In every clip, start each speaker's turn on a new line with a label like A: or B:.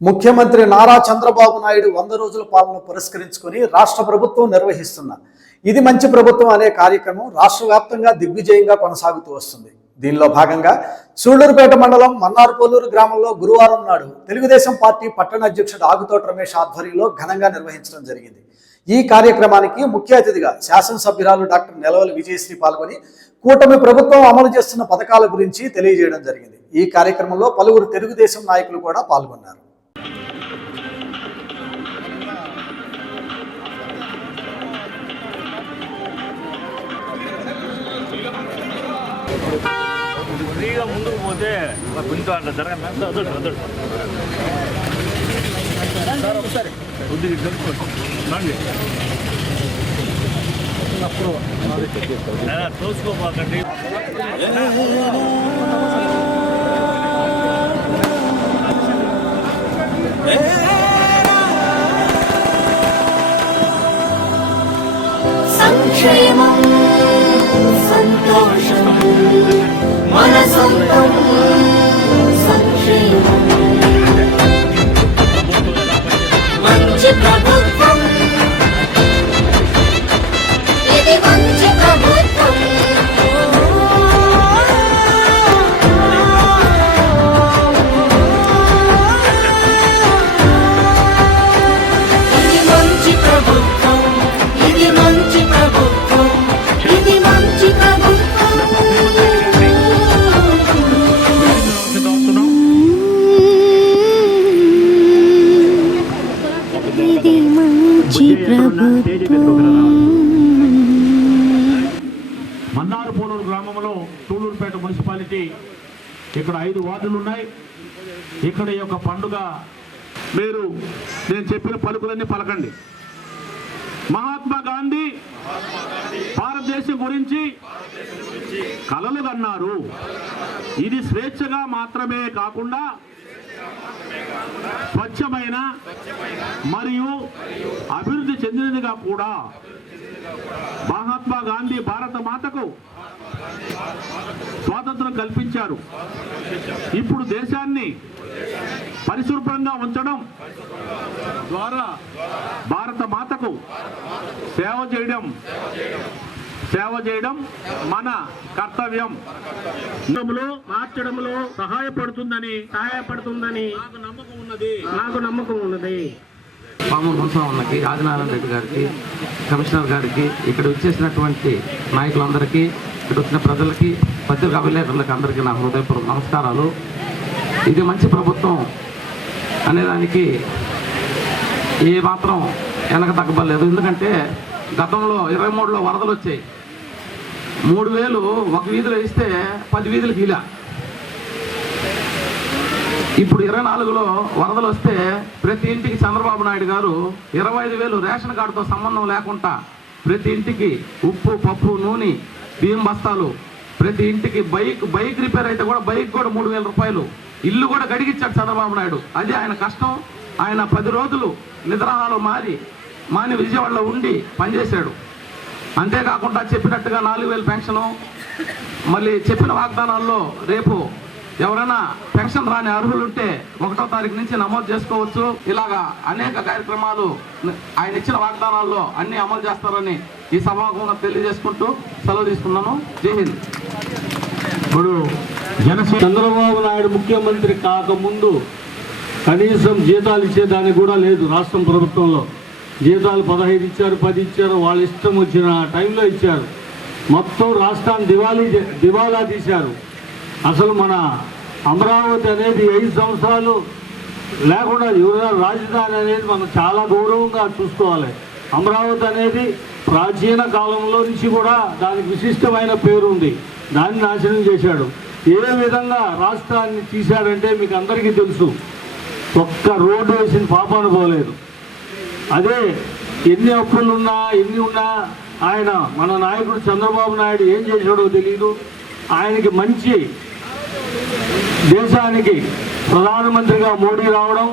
A: ముఖ్యమంత్రి నారా చంద్రబాబు నాయుడు వంద రోజుల పాలన పురస్కరించుకొని రాష్ట్ర ప్రభుత్వం నిర్వహిస్తున్న ఇది మంచి ప్రభుత్వం అనే కార్యక్రమం రాష్ట్ర వ్యాప్తంగా దిగ్విజయంగా కొనసాగుతూ వస్తుంది. దీనిలో భాగంగా సూళ్ళూరుపేట మండలం మన్నార్పోలూరు గ్రామంలో గురువారం నాడు తెలుగుదేశం పార్టీ పట్టణ అధ్యక్షుడు ఆగుతోట రమేష్ ఆధ్వర్యంలో ఘనంగా నిర్వహించడం జరిగింది. ఈ కార్యక్రమానికి ముఖ్య అతిథిగా శాసనసభ్యురాలు డాక్టర్ నెలవల విజయశ్రీ పాల్గొని కూటమి ప్రభుత్వం అమలు చేస్తున్న పథకాల గురించి తెలియజేయడం జరిగింది. ఈ కార్యక్రమంలో పలువురు తెలుగుదేశం నాయకులు కూడా పాల్గొన్నారు.
B: పోతే కొంచెం అట్లా జరగండి అదొకటి అదొకటి కొద్దిగా జరుపుకోండి. రండి. నాయనా, తోసుకోపోకండి.
C: సంక్షేమం
D: గ్రామంలో తూలూరుపేట మున్సిపాలిటీ ఇక్కడ ఐదు వార్డులు ఉన్నాయి ఇక్కడ ఈ యొక్క పండుగ మీరు నేను చెప్పిన పలుకులన్నీ పలకండి. మహాత్మా గాంధీ భారతదేశం గురించి కలలు కన్నారు. ఇది స్వేచ్ఛగా మాత్రమే కాకుండా స్వచ్ఛమైన మరియు అభివృద్ధి చెందినదిగా కూడా మహాత్మా గాంధీ భారత మాతకు స్వాతంత్రం కల్పించారు. ఇప్పుడు దేశాన్ని పరిశుభ్రంగా ఉంచడం ద్వారా భారత మాతకు సేవ చేయడం సేవ చేయడం మన కర్తవ్యం. మార్చడంలో సహాయపడుతుందని సహాయపడుతుందని నాకు నమ్మకం ఉన్నది. నాకు నమ్మకం ఉన్నది.
E: పాము మున్సమ్మకి ఆదినారాయణ రెడ్డి గారికి కమిషనర్ గారికి ఇక్కడ వచ్చేసినటువంటి నాయకులందరికీ ఇక్కడ వచ్చిన ప్రజలకి పత్రికా విలేకరులకి అందరికీ నా హృదయపూర్వక నమస్కారాలు. ఇది మంచి ప్రభుత్వం అనేదానికి ఏ మాత్రం వెనక తగ్గబడలేదు. ఎందుకంటే గతంలో ఇరవై మూడులో వరదలు వచ్చాయి. మూడు వేలు ఒక వీధిలో ఇస్తే పది వీధులకి ఇలా ఇప్పుడు ఇరవై నాలుగులో వరదలు వస్తే ప్రతి ఇంటికి చంద్రబాబు నాయుడు గారు ఇరవై ఐదు వేలు రేషన్ కార్డుతో సంబంధం లేకుండా ప్రతి ఇంటికి ఉప్పు పప్పు నూనె బియ్యం బస్తాలు ప్రతి ఇంటికి బైక్ బైక్ రిపేర్ అయితే కూడా బైక్ కూడా మూడు వేల రూపాయలు. ఇల్లు కూడా గడిగిచ్చాడు చంద్రబాబు నాయుడు. అది ఆయన కష్టం. ఆయన పది రోజులు నిద్రాహాలు మారి మాని విజయవాడలో ఉండి పనిచేశాడు. అంతేకాకుండా చెప్పినట్టుగా నాలుగు వేలు పెన్షను మళ్ళీ చెప్పిన వాగ్దానాల్లో రేపు ఎవరైనా పెన్షన్ రాని అర్హులు ఉంటే ఒకటో తారీఖు నుంచి నమోదు చేసుకోవచ్చు. ఇలాగా అనేక కార్యక్రమాలు ఆయన ఇచ్చిన వాగ్దానాల్లో అన్ని అమలు చేస్తారని ఈ సభాముఖంగా తెలియజేసుకుంటూ సెలవు తీసుకున్నాను. జై హింద్.
D: ఇప్పుడు జనసేన చంద్రబాబు నాయుడు ముఖ్యమంత్రి కాకముందు కనీసం జీతాలు ఇచ్చేదానికి కూడా లేదు రాష్ట్రం ప్రభుత్వంలో. జీతాలు పదహైదు ఇచ్చారు పది ఇచ్చారు వాళ్ళ ఇష్టం వచ్చిన టైంలో ఇచ్చారు. మొత్తం రాష్ట్రాన్ని దివాళీ దివాలా తీశారు. అసలు మన అమరావతి అనేది ఐదు సంవత్సరాలు లేకుండా యువరాజు రాజధాని అనేది మనం చాలా గౌరవంగా చూసుకోవాలి. అమరావతి అనేది ప్రాచీన కాలంలో నుంచి కూడా దానికి విశిష్టమైన పేరు ఉంది. దాన్ని నాశనం చేశాడు. ఏ విధంగా రాష్ట్రాన్ని తీశాడంటే మీకు అందరికీ తెలుసు. ఒక్క రోడ్డు వేసిన పాపాను పోలేదు అదే ఎన్ని అప్పులున్నా ఎన్ని ఉన్నా ఆయన మన నాయకుడు చంద్రబాబు నాయుడు ఏం చేశాడో తెలియదు ఆయనకి మంచి దేశానికి ప్రధానమంత్రిగా మోడీ రావడం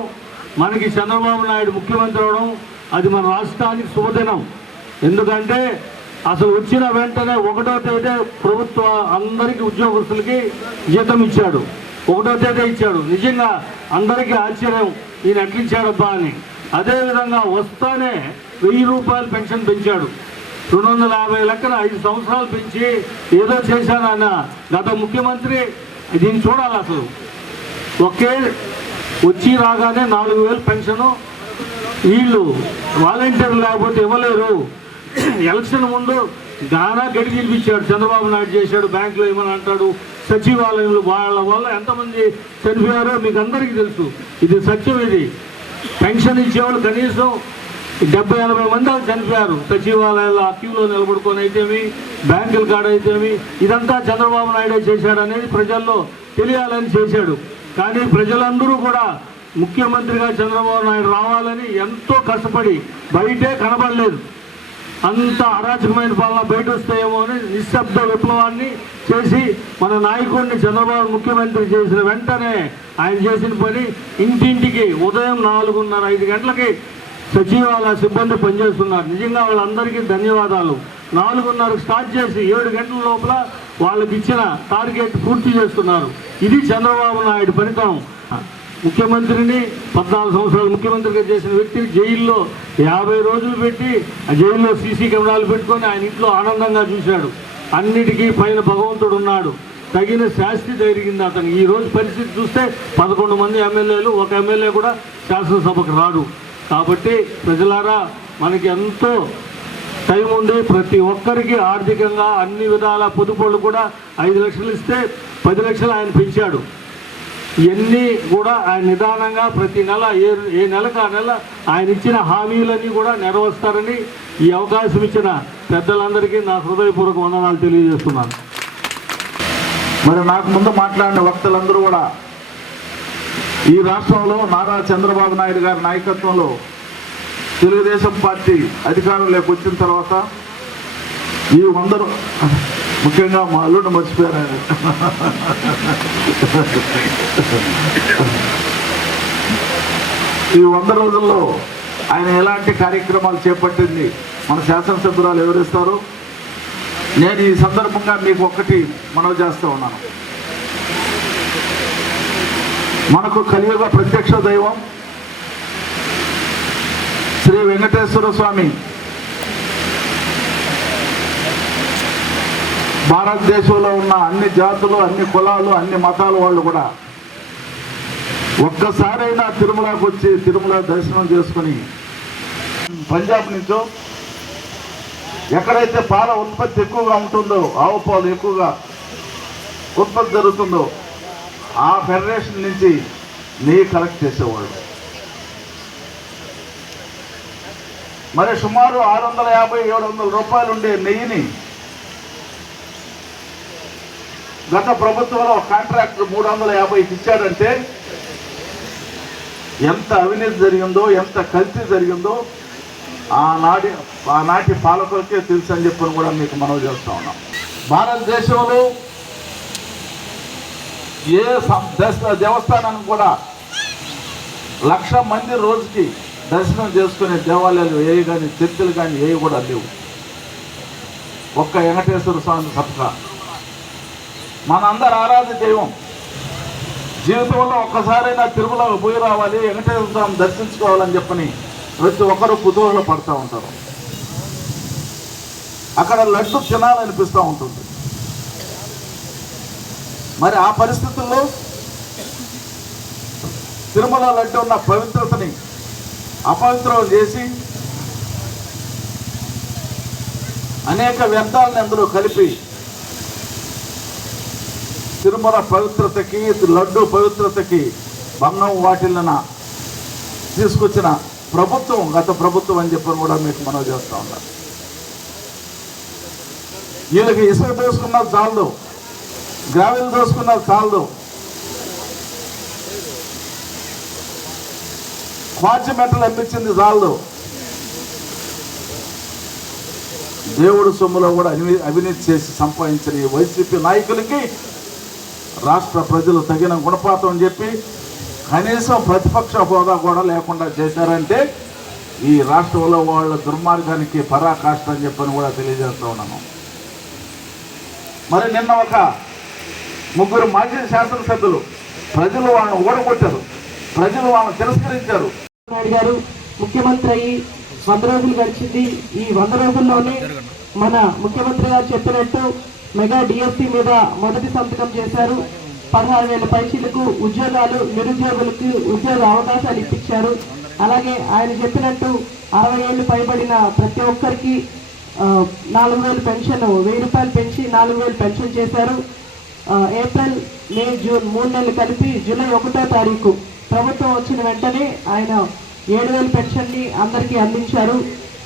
D: మనకి చంద్రబాబు నాయుడు ముఖ్యమంత్రి అవడం అది మన రాష్ట్రానికి శుభదినం. ఎందుకంటే అసలు వచ్చిన వెంటనే ఒకటో తేదీ ప్రభుత్వ అందరికీ ఉద్యోగస్తులకి జీతం ఇచ్చాడు. ఒకటో తేదీ ఇచ్చాడు. నిజంగా అందరికీ ఆశ్చర్యం ఈయన ఎట్లిచ్చాడబ్బా అని. అదేవిధంగా వస్తానే వెయ్యి రూపాయలు పెన్షన్ పెంచాడు. రెండు వందల యాభై లెక్కన ఐదు సంవత్సరాలు పెంచి ఏదో చేశానన్న గత ముఖ్యమంత్రి దీన్ని చూడాలి అసలు. ఒకే వచ్చి రాగానే నాలుగు వేలు పెన్షను వీళ్ళు వాలంటీర్లు లేకపోతే ఇవ్వలేరు. ఎలక్షన్ ముందు గానా గడి తినిపించాడు చంద్రబాబు నాయుడు చేశాడు బ్యాంకులో ఏమని అంటాడు? సచివాలయంలో వాళ్ళ వల్ల ఎంతమంది చనిపోయారో మీకు అందరికీ తెలుసు. ఇది సత్యం ఇది. పెన్షన్ ఇచ్చేవాళ్ళు కనీసం డెబ్బై ఎనభై మంది వాళ్ళు చనిపోయారు. సచివాలయాల్లో ఆ క్యూలో నిలబడుకొని అయితేమి బ్యాంకుల కాడ అయితేమి ఇదంతా చంద్రబాబు నాయుడే చేశాడు అనేది ప్రజల్లో తెలియాలని చేశాడు. కానీ ప్రజలందరూ కూడా ముఖ్యమంత్రిగా చంద్రబాబు నాయుడు రావాలని ఎంతో కష్టపడి బయటే కనబడలేదు. అంత అరాచకమైన పాలన బయట వస్తాయేమో అని నిశ్శబ్ద విప్లవాన్ని చేసి మన నాయకుడిని చంద్రబాబు ముఖ్యమంత్రి చేసిన వెంటనే ఆయన చేసిన పని ఇంటింటికి ఉదయం నాలుగున్నర ఐదు గంటలకి సచివాలయ సిబ్బంది పనిచేస్తున్నారు. నిజంగా వాళ్ళందరికీ ధన్యవాదాలు. నాలుగున్నరకు స్టార్ట్ చేసి ఏడు గంటల లోపల వాళ్ళకి ఇచ్చిన టార్గెట్ పూర్తి చేస్తున్నారు. ఇది చంద్రబాబు నాయుడు ఫలితం. ముఖ్యమంత్రిని పద్నాలుగు సంవత్సరాలు ముఖ్యమంత్రిగా చేసిన వ్యక్తి జైల్లో యాభై రోజులు పెట్టి ఆ జైల్లో సీసీ కెమెరాలు పెట్టుకొని ఆయన ఇంట్లో ఆనందంగా చూశాడు. అన్నిటికీ పైన భగవంతుడు ఉన్నాడు. తగిన శాస్తి జరిగింది అతను ఈ రోజు పరిస్థితి చూస్తే పదకొండు మంది ఎమ్మెల్యేలు ఒక ఎమ్మెల్యే కూడా శాసనసభకు రాడు. కాబట్టి ప్రజలారా మనకి ఎంతో టైం ఉంది ప్రతి ఒక్కరికి ఆర్థికంగా అన్ని విధాల పొదుపులు కూడా ఐదు లక్షలు ఇస్తే పది లక్షలు ఆయన పెంచాడు. ఇవన్నీ కూడా ఆయన నిదానంగా ప్రతి నెల ఏ ఏ నెలకు ఆ నెల ఆయన ఇచ్చిన హామీలన్నీ కూడా నెరవేరుస్తారని ఈ అవకాశం ఇచ్చిన పెద్దలందరికీ నా హృదయపూర్వక వందనాలు తెలియజేస్తున్నాను.
F: మరి నాకు ముందు మాట్లాడిన వక్తలందరూ కూడా ఈ రాష్ట్రంలో నారా చంద్రబాబు నాయుడు గారి నాయకత్వంలో తెలుగుదేశం పార్టీ అధికారంలోకి వచ్చిన తర్వాత ఈ వందరు ముఖ్యంగా మా అల్లుడు మర్చిపోయారు ఆయన. ఈ వంద రోజుల్లో ఆయన ఎలాంటి కార్యక్రమాలు చేపట్టింది మన శాసనసభ్యురాలు ఎవరిస్తారు నేను ఈ సందర్భంగా మీకు ఒక్కటి మనవి చేస్తూ ఉన్నాను మనకు కలియుగ ప్రత్యక్ష దైవం శ్రీ వెంకటేశ్వర స్వామి భారతదేశంలో ఉన్న అన్ని జాతులు అన్ని కులాలు అన్ని మతాల వాళ్ళు కూడా ఒక్కసారైనా తిరుమలకు వచ్చి తిరుమల దర్శనం చేసుకుని పంజాబ్ నుంచో ఎక్కడైతే పాల ఉత్పత్తి ఎక్కువగా ఉంటుందో ఆవు పాలు ఎక్కువగా ఉత్పత్తి జరుగుతుందో ఆ ఫెడరేషన్ నుంచి నెయ్యి కలెక్ట్ చేసేవాళ్ళు. మరి సుమారు ఆరు వందల యాభై ఏడు వందల రూపాయలు ఉండే నెయ్యిని గత ప్రభుత్వంలో కాంట్రాక్టర్ మూడు వందల యాభైకి ఇచ్చాడంటే ఎంత అవినీతి జరిగిందో ఎంత కల్తీ జరిగిందో ఆనాటి ఆనాటి పాలకులకే తెలుసు అని చెప్పని కూడా మీకు మనవి చేస్తా ఉన్నాం. భారతదేశంలో ఏ సం- దేవస్థానానికి కూడా లక్ష మంది రోజుకి దర్శనం చేసుకునే దేవాలయాలు ఏవి కానీ చర్చలు కానీ ఏవి కూడా లేవు. ఒక్క వెంకటేశ్వర స్వామి తప్పక మనందరి ఆరాధ్య దైవం. జీవితంలో ఒక్కసారైనా తిరుమల పోయి రావాలి వెంకటేశ్వర స్వామి దర్శించుకోవాలని చెప్పని ప్రతి ఒక్కరు కుతూహల పడుతూ ఉంటారు. అక్కడ లడ్డు తినాలనిపిస్తూ ఉంటుంది. మరి ఆ పరిస్థితుల్లో తిరుమల లడ్డు ఉన్న పవిత్రతని అపవిత్రం చేసి అనేక వ్యర్థాలను అందులో కలిపి తిరుమల పవిత్రతకి లడ్డు పవిత్రతకి భంగం వాటిల్లిన తీసుకొచ్చిన ప్రభుత్వం గత ప్రభుత్వం అని చెప్పని కూడా మీకు మనం చేస్తూ ఉన్నారు వీళ్ళకి ఇసుక దోసుకున్న చాలదు. గ్రావెల్ దోసుకున్న చాలదు. క్వాచి మెటల్ అనిపించింది చాలదు. దేవుడు సొమ్ములో కూడా అవినీతి చేసి సంపాదించిన ఈ వైసీపీ నాయకులకి రాష్ట్ర ప్రజలు తగిన గుణపాతం చెప్పి కనీసం ప్రతిపక్ష హోదా కూడా లేకుండా చేశారంటే ఈ రాష్ట్రంలో వాళ్ళ దుర్మార్గానికి పరాకాష్ట అని చెప్పని కూడా తెలియజేస్తూ ఉన్నాను మరి నిన్న ఒక ముగ్గురు మాజీ శాసనసభ్యులు ప్రజలు వాళ్ళని ఓడగొట్టారు ప్రజలు వాళ్ళని తిరస్కరించారు.
G: నాయుడు గారు ముఖ్యమంత్రి అయ్యి వంద రోజులు గడిచింది. ఈ వంద రోజుల్లోనే మన ముఖ్యమంత్రి గారు చెప్పినట్టు మెగా డిఎస్పీ మీద మొదటి సంతకం చేశారు. పదహారు వేల పైసలకు ఉద్యోగాలు నిరుద్యోగులకు ఉద్యోగ అవకాశాలు ఇప్పించారు. అలాగే ఆయన చెప్పినట్టు అరవై ఏళ్ళు పైబడిన ప్రతి ఒక్కరికి నాలుగు వేలు పెన్షన్ వెయ్యి రూపాయలు పెంచి నాలుగు వేలు పెన్షన్ చేశారు. ఏప్రిల్ మే జూన్ మూడు నెలలు కలిపి జూలై ఒకటో తారీఖు ప్రభుత్వం వచ్చిన వెంటనే ఆయన ఏడు వేల పెన్షన్ని అందరికీ అందించారు.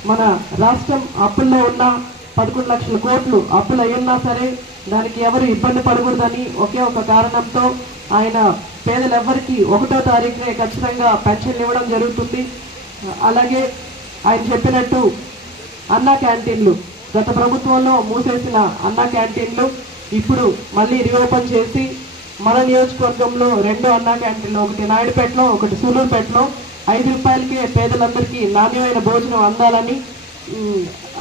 G: మన రాష్ట్రం అప్పుల్లో ఉన్న పదకొండు లక్షల కోట్లు అప్పులు అయ్యున్నా సరే దానికి ఎవరు ఇబ్బంది పడకూడదని ఒకే ఒక కారణంతో ఆయన పేదలెవ్వరికి ఒకటో తారీఖునే ఖచ్చితంగా పెన్షన్ ఇవ్వడం జరుగుతుంది. అలాగే ఆయన చెప్పినట్టు అన్నా క్యాంటీన్లు గత ప్రభుత్వంలో మూసేసిన అన్నా క్యాంటీన్లు ఇప్పుడు మళ్ళీ రీఓపెన్ చేసి మన నియోజకవర్గంలో రెండు అన్నా క్యాంటీన్లు ఒకటి నాయుడుపేటలో ఒకటి సూలూరుపేటలో ఐదు రూపాయలకే పేదలందరికీ నాణ్యమైన భోజనం అందాలని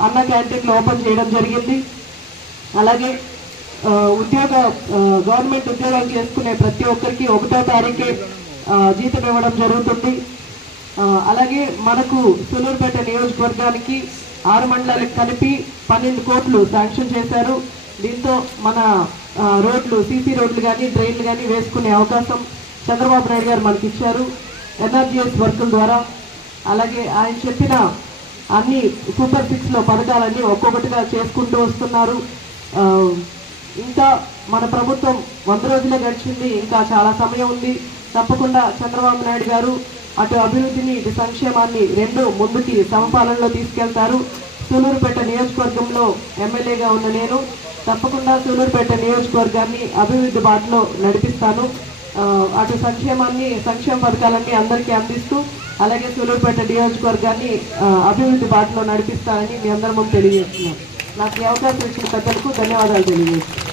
G: అన్న క్యాంటీన్లు ఓపెన్ చేయడం జరిగింది. అలాగే ఉద్యోగ గవర్నమెంట్ ఉద్యోగాలు చేసుకునే ప్రతి ఒక్కరికి ఒకటో తారీఖే జీతం ఇవ్వడం జరుగుతుంది. అలాగే మనకు సూలూరుపేట నియోజకవర్గానికి ఆరు మండలాలకు కలిపి పన్నెండు కోట్లు శాంక్షన్ చేశారు. దీంతో మన రోడ్లు సీసీ రోడ్లు కానీ డ్రైన్లు కానీ వేసుకునే అవకాశం చంద్రబాబు నాయుడు గారు మనకి ఇచ్చారు ఎన్ఆర్జీఎస్ వర్కుల ద్వారా. అలాగే ఆయన చెప్పిన అన్ని సూపర్ సిక్స్లో పథకాలన్నీ ఒక్కొక్కటిగా చేసుకుంటూ వస్తున్నారు. ఇంకా మన ప్రభుత్వం వంద రోజులే గడిచింది ఇంకా చాలా సమయం ఉంది. తప్పకుండా చంద్రబాబు నాయుడు గారు అటు అభివృద్ధిని ఇటు సంక్షేమాన్ని రెండు ముందుకి సమపాలనలో తీసుకెళ్తారు. సూలూరుపేట నియోజకవర్గంలో ఎమ్మెల్యేగా ఉన్న నేను తప్పకుండా సూలూరుపేట నియోజకవర్గాన్ని అభివృద్ధి బాటలో నడిపిస్తాను. అటు సంక్షేమాన్ని సంక్షేమ పథకాలన్నీ అందరికీ అందిస్తూ అలాగే సూలూరుపేట నియోజకవర్గాన్ని వర్గాన్ని అభివృద్ధి బాటలో నడిపిస్తానని మీ అందరం తెలియజేస్తున్నాను నాకు ఈ అవకాశం ఇచ్చిన పెద్దలకు ధన్యవాదాలు తెలియజేస్తున్నాను